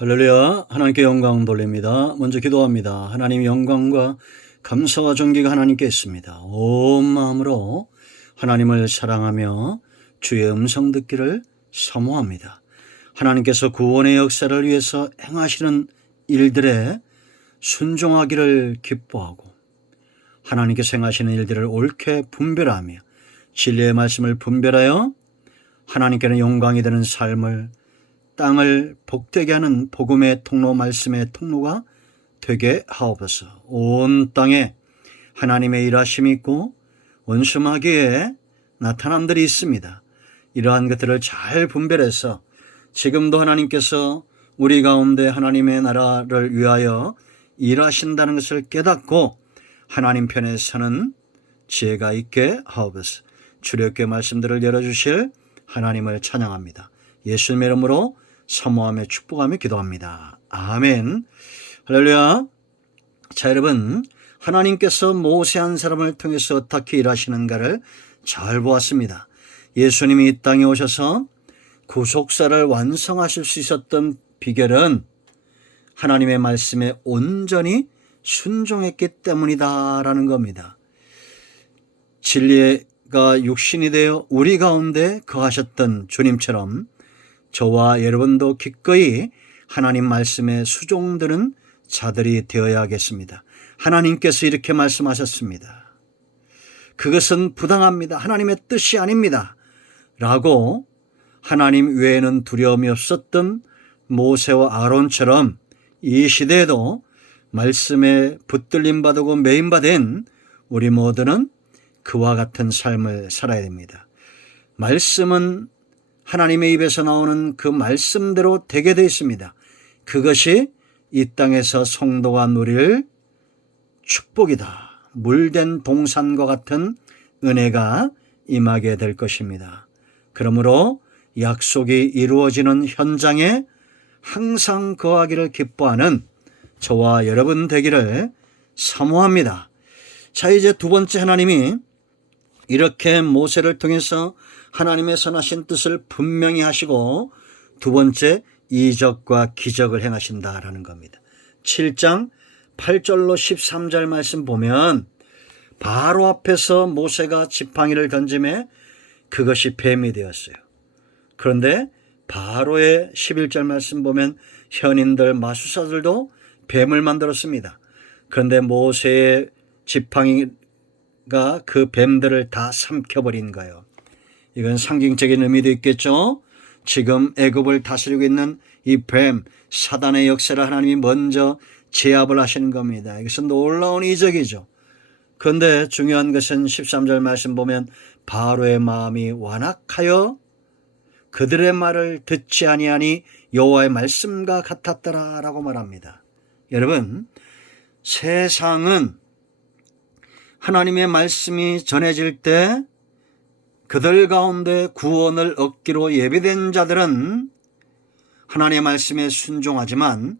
할렐루야. 하나님께 영광 돌립니다. 먼저 기도합니다. 하나님 영광과 감사와 존귀가 하나님께 있습니다. 온 마음으로 하나님을 사랑하며 주의 음성 듣기를 사모합니다. 하나님께서 구원의 역사를 위해서 행하시는 일들에 순종하기를 기뻐하고 하나님께서 행하시는 일들을 옳게 분별하며 진리의 말씀을 분별하여 하나님께는 영광이 되는 삶을 땅을 복되게 하는 복음의 통로, 말씀의 통로가 되게 하옵소서. 온 땅에 하나님의 일하심이 있고 원수마귀의 나타남들이 있습니다. 이러한 것들을 잘 분별해서 지금도 하나님께서 우리 가운데 하나님의 나라를 위하여 일하신다는 것을 깨닫고 하나님 편에 서는 지혜가 있게 하옵소서. 주력의 말씀들을 열어주실 하나님을 찬양합니다. 예수님의 이름으로 사모하며 축복하며 기도합니다. 아멘. 할렐루야. 자, 여러분, 하나님께서 모세 한 사람을 통해서 어떻게 일하시는가를 잘 보았습니다. 예수님이 이 땅에 오셔서 구속사를 완성하실 수 있었던 비결은 하나님의 말씀에 온전히 순종했기 때문이다라는 겁니다. 진리가 육신이 되어 우리 가운데 거하셨던 주님처럼 저와 여러분도 기꺼이 하나님 말씀에 수종드는 자들이 되어야겠습니다. 하나님께서 이렇게 말씀하셨습니다. 그것은 부당합니다. 하나님의 뜻이 아닙니다. 라고 하나님 외에는 두려움이 없었던 모세와 아론처럼 이 시대에도 말씀에 붙들림 받고 매인받은 우리 모두는 그와 같은 삶을 살아야 됩니다. 말씀은 하나님의 입에서 나오는 그 말씀대로 되게 되어 있습니다. 그것이 이 땅에서 성도가 누릴 축복이다. 물된 동산과 같은 은혜가 임하게 될 것입니다. 그러므로 약속이 이루어지는 현장에 항상 거하기를 기뻐하는 저와 여러분 되기를 사모합니다. 자, 이제 두 번째, 하나님이 이렇게 모세를 통해서 하나님의 선하신 뜻을 분명히 하시고 두 번째, 이적과 기적을 행하신다라는 겁니다. 7장 8절로 13절 말씀 보면 바로 앞에서 모세가 지팡이를 던짐에 그것이 뱀이 되었어요. 그런데 바로의 11절 말씀 보면 현인들, 마술사들도 뱀을 만들었습니다. 그런데 모세의 지팡이가 그 뱀들을 다 삼켜버린 거예요. 이건 상징적인 의미도 있겠죠. 지금 애굽을 다스리고 있는 이 뱀, 사단의 역사를 하나님이 먼저 제압을 하시는 겁니다. 이것은 놀라운 이적이죠. 그런데 중요한 것은 13절 말씀 보면 바로의 마음이 완악하여 그들의 말을 듣지 아니하니 여호와의 말씀과 같았더라라고 말합니다. 여러분, 세상은 하나님의 말씀이 전해질 때 그들 가운데 구원을 얻기로 예비된 자들은 하나님의 말씀에 순종하지만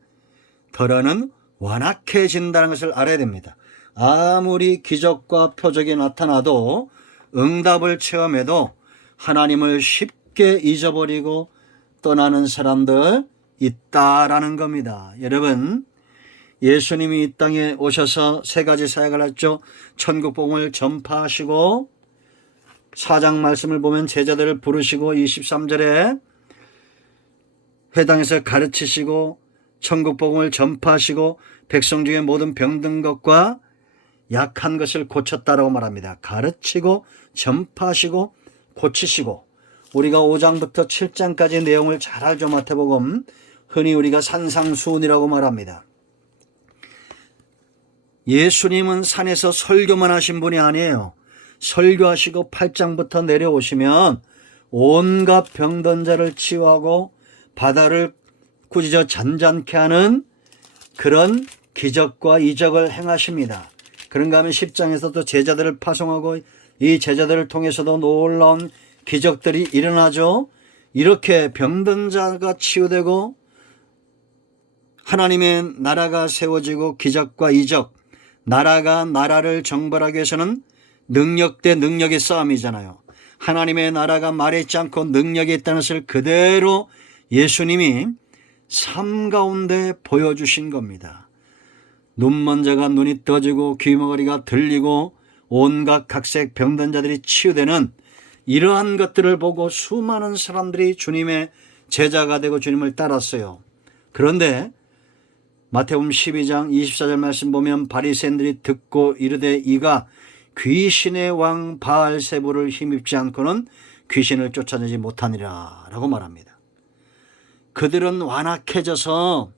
덜어는 완악해진다는 것을 알아야 됩니다. 아무리 기적과 표적이 나타나도 응답을 체험해도 하나님을 쉽게 잊어버리고 떠나는 사람들 있다라는 겁니다. 여러분, 예수님이 이 땅에 오셔서 세 가지 사역을 했죠. 천국 복음을 전파하시고 4장 말씀을 보면 제자들을 부르시고 23절에 회당에서 가르치시고 천국 복음을 전파하시고 백성 중에 모든 병든 것과 약한 것을 고쳤다라고 말합니다. 가르치고 전파하시고 고치시고, 우리가 5장부터 7장까지 내용을 잘 알죠. 마태복음, 흔히 우리가 산상수훈이라고 말합니다. 예수님은 산에서 설교만 하신 분이 아니에요. 설교하시고 8장부터 내려오시면 온갖 병든 자를 치유하고 바다를 꾸짖어 잔잔케 하는 그런 기적과 이적을 행하십니다. 그런가 하면 10장에서도 제자들을 파송하고 이 제자들을 통해서도 놀라운 기적들이 일어나죠. 이렇게 병든 자가 치유되고 하나님의 나라가 세워지고 기적과 이적, 나라가 나라를 정벌하기 위해서는 능력 대 능력의 싸움이잖아요. 하나님의 나라가 말했지 않고 능력이 있다는 것을 그대로 예수님이 삶 가운데 보여주신 겁니다. 눈먼 자가 눈이 떠지고 귀머거리가 들리고 온갖 각색 병든 자들이 치유되는 이러한 것들을 보고 수많은 사람들이 주님의 제자가 되고 주님을 따랐어요. 그런데 마태복음 12장 24절 말씀 보면 바리새인들이 듣고 이르되 이가 귀신의 왕 바알세부를 힘입지 않고는 귀신을 쫓아내지 못하니라 라고 말합니다. 그들은 완악해져서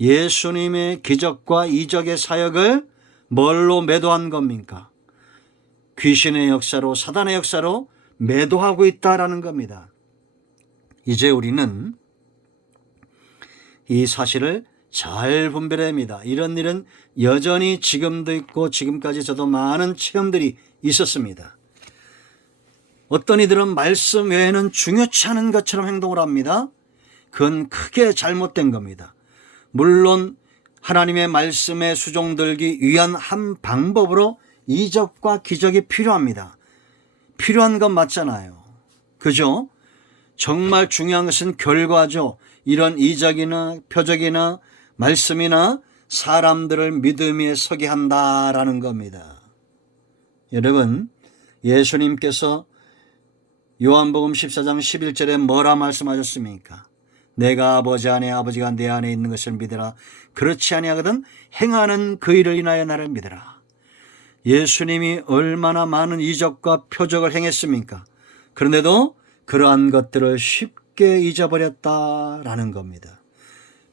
예수님의 기적과 이적의 사역을 뭘로 매도한 겁니까? 귀신의 역사로, 사단의 역사로 매도하고 있다라는 겁니다. 이제 우리는 이 사실을 잘 분별해야 합니다. 이런 일은 여전히 지금도 있고 지금까지 저도 많은 체험들이 있었습니다. 어떤 이들은 말씀 외에는 중요치 않은 것처럼 행동을 합니다. 그건 크게 잘못된 겁니다. 물론 하나님의 말씀에 수종들기 위한 한 방법으로 이적과 기적이 필요합니다. 필요한 건 맞잖아요. 그죠? 정말 중요한 것은 결과죠. 이런 이적이나 표적이나 말씀이나 사람들을 믿음 위에 서게 한다라는 겁니다. 여러분, 예수님께서 요한복음 14장 11절에 뭐라 말씀하셨습니까? 내가 아버지 안에 아버지가 내 안에 있는 것을 믿으라. 그렇지 아니하거든 행하는 그 일을 인하여 나를 믿으라. 예수님이 얼마나 많은 이적과 표적을 행했습니까? 그런데도 그러한 것들을 쉽게 잊어버렸다라는 겁니다.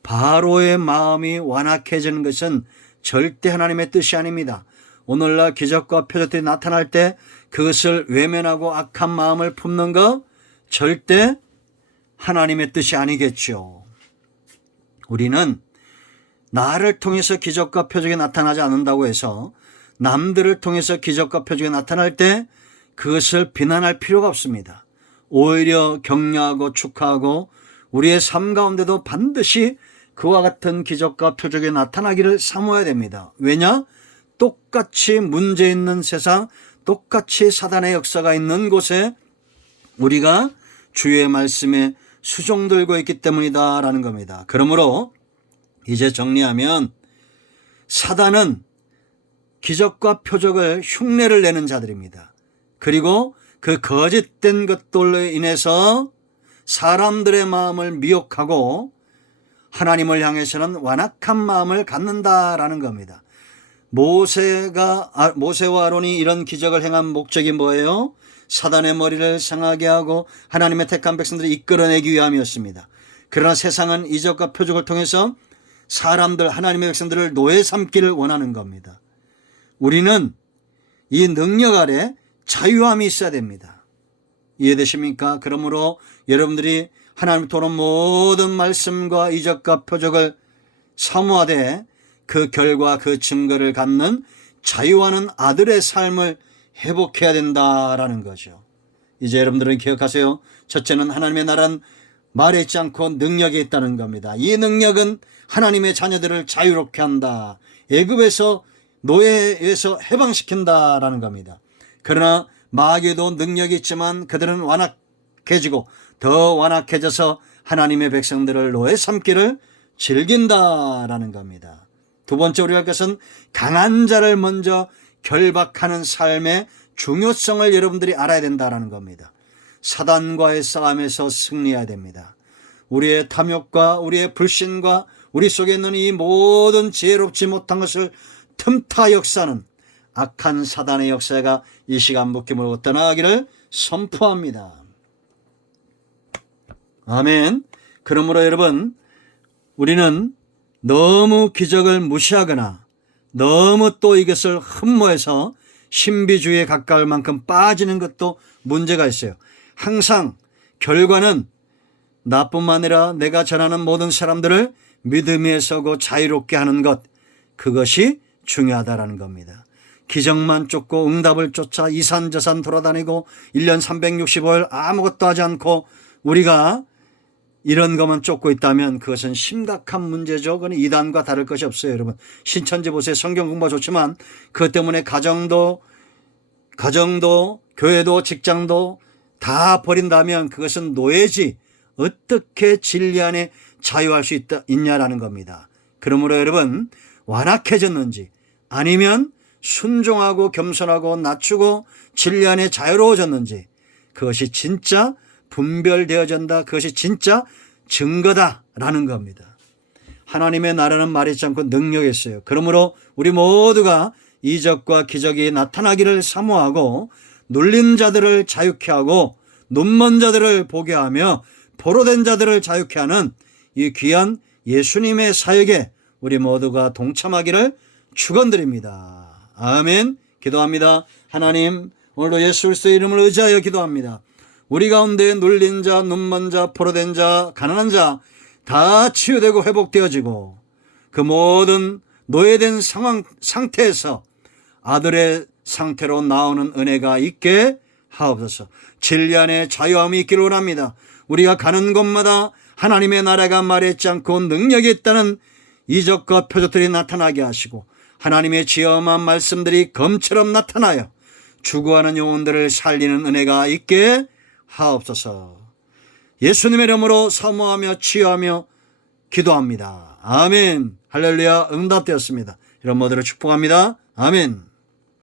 바로의 마음이 완악해지는 것은 절대 하나님의 뜻이 아닙니다. 오늘날 기적과 표적들이 나타날 때 그것을 외면하고 악한 마음을 품는 것 절대 하나님의 뜻이 아니겠죠. 우리는 나를 통해서 기적과 표적이 나타나지 않는다고 해서 남들을 통해서 기적과 표적이 나타날 때 그것을 비난할 필요가 없습니다. 오히려 격려하고 축하하고 우리의 삶 가운데도 반드시 그와 같은 기적과 표적이 나타나기를 사모해야 됩니다. 왜냐? 똑같이 문제 있는 세상, 똑같이 사단의 역사가 있는 곳에 우리가 주의 말씀에 수종들고 있기 때문이다라는 겁니다. 그러므로 이제 정리하면 사단은 기적과 표적을 흉내를 내는 자들입니다. 그리고 그 거짓된 것들로 인해서 사람들의 마음을 미혹하고 하나님을 향해서는 완악한 마음을 갖는다라는 겁니다. 모세와 아론이 이런 기적을 행한 목적이 뭐예요? 사단의 머리를 상하게 하고 하나님의 택한 백성들을 이끌어내기 위함이었습니다. 그러나 세상은 이적과 표적을 통해서 사람들, 하나님의 백성들을 노예 삼기를 원하는 겁니다. 우리는 이 능력 아래 자유함이 있어야 됩니다. 이해되십니까? 그러므로 여러분들이 하나님 토록 모든 말씀과 이적과 표적을 사모하되 그 결과 그 증거를 갖는 자유하는 아들의 삶을 회복해야 된다라는 거죠. 이제 여러분들은 기억하세요. 첫째는 하나님의 나라는 말에 있지 않고 능력에 있다는 겁니다. 이 능력은 하나님의 자녀들을 자유롭게 한다. 애굽에서 노예에서 해방시킨다라는 겁니다. 그러나 마귀도 능력이 있지만 그들은 완악해지고 더 완악해져서 하나님의 백성들을 노예 삼기를 즐긴다라는 겁니다. 두 번째 우리가 할 것은 강한 자를 먼저 결박하는 삶의 중요성을 여러분들이 알아야 된다는 겁니다. 사단과의 싸움에서 승리해야 됩니다. 우리의 탐욕과 우리의 불신과 우리 속에 있는 이 모든 지혜롭지 못한 것을 틈타 역사는 악한 사단의 역사가 이 시간 묶임으로 떠나가기를 선포합니다. 아멘. 그러므로 여러분, 우리는 너무 기적을 무시하거나 너무 또 이것을 흠모해서 신비주의에 가까울 만큼 빠지는 것도 문제가 있어요. 항상 결과는 나뿐만 아니라 내가 전하는 모든 사람들을 믿음 위에 서고 자유롭게 하는 것, 그것이 중요하다라는 겁니다. 기적만 쫓고 응답을 쫓아 이산저산 돌아다니고 1년 365일 아무것도 하지 않고 우리가 이런 것만 쫓고 있다면 그것은 심각한 문제죠. 그건 이단과 다를 것이 없어요. 여러분, 신천지 보세요. 성경 공부가 좋지만 그것 때문에 가정도 교회도 직장도 다 버린다면 그것은 노예지. 어떻게 진리 안에 자유할 수 있냐라는 겁니다. 그러므로 여러분, 완악해졌는지 아니면 순종하고 겸손하고 낮추고 진리 안에 자유로워졌는지, 그것이 진짜 분별되어진다, 그것이 진짜 증거다라는 겁니다. 하나님의 나라는 말하지 않고 능력이 있어요. 그러므로 우리 모두가 이적과 기적이 나타나기를 사모하고, 눌린 자들을 자유케 하고 눈먼 자들을 보게 하며 포로된 자들을 자유케 하는 이 귀한 예수님의 사역에 우리 모두가 동참하기를 축원드립니다. 아멘. 기도합니다. 하나님, 오늘도 예수 그리스도의 이름을 의지하여 기도합니다. 우리 가운데 눌린 자, 눈먼 자, 포로된 자, 가난한 자 다 치유되고 회복되어지고, 그 모든 노예된 상태에서 아들의 상태로 나오는 은혜가 있게 하옵소서. 진리 안에 자유함이 있기를 원합니다. 우리가 가는 곳마다 하나님의 나라가 말했지 않고 능력이 있다는 이적과 표적들이 나타나게 하시고, 하나님의 지엄한 말씀들이 검처럼 나타나요 죽어가는 영혼들을 살리는 은혜가 있게 하옵소서. 예수님의 이름으로 사모하며 치유하며 기도합니다. 아멘. 할렐루야. 응답되었습니다. 이런 모두를 축복합니다. 아멘.